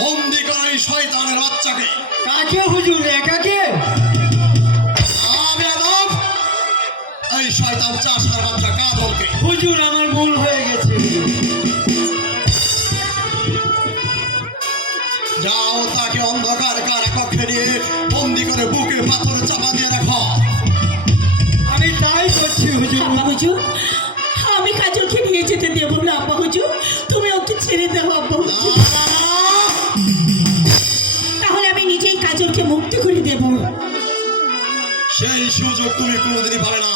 বন্দি করা এই শয়তানের বাচ্চাকে। কাকে হুজুর? একাকে? আমি আদম এই শয়তান চাষার বাচ্চা কাজলকে। হুজুর আমার ভুল হয়ে গেছে। যাও তাকে অন্ধকার কারাকক্ষে নিয়ে বন্দি করে বুকে পাথর চাপা দিয়ে রাখো। আমি তাই করছি হুজুর। আব্বা হুজুর, আমি কাজলকে নিয়ে যেতে দেবো না আব্বা হুজুর, তুমি ওকে ছেড়ে দেবো আব্বা হুজুর। তাহলে আমি নিজেই কাজলকে মুক্তি করে দেব। সেই সুযোগ তুমি কোনোদিনই পাবে না।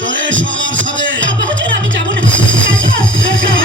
চলে এসো আমার সাথে। আব্বা হুজুর, আমি যাবো না। কাজল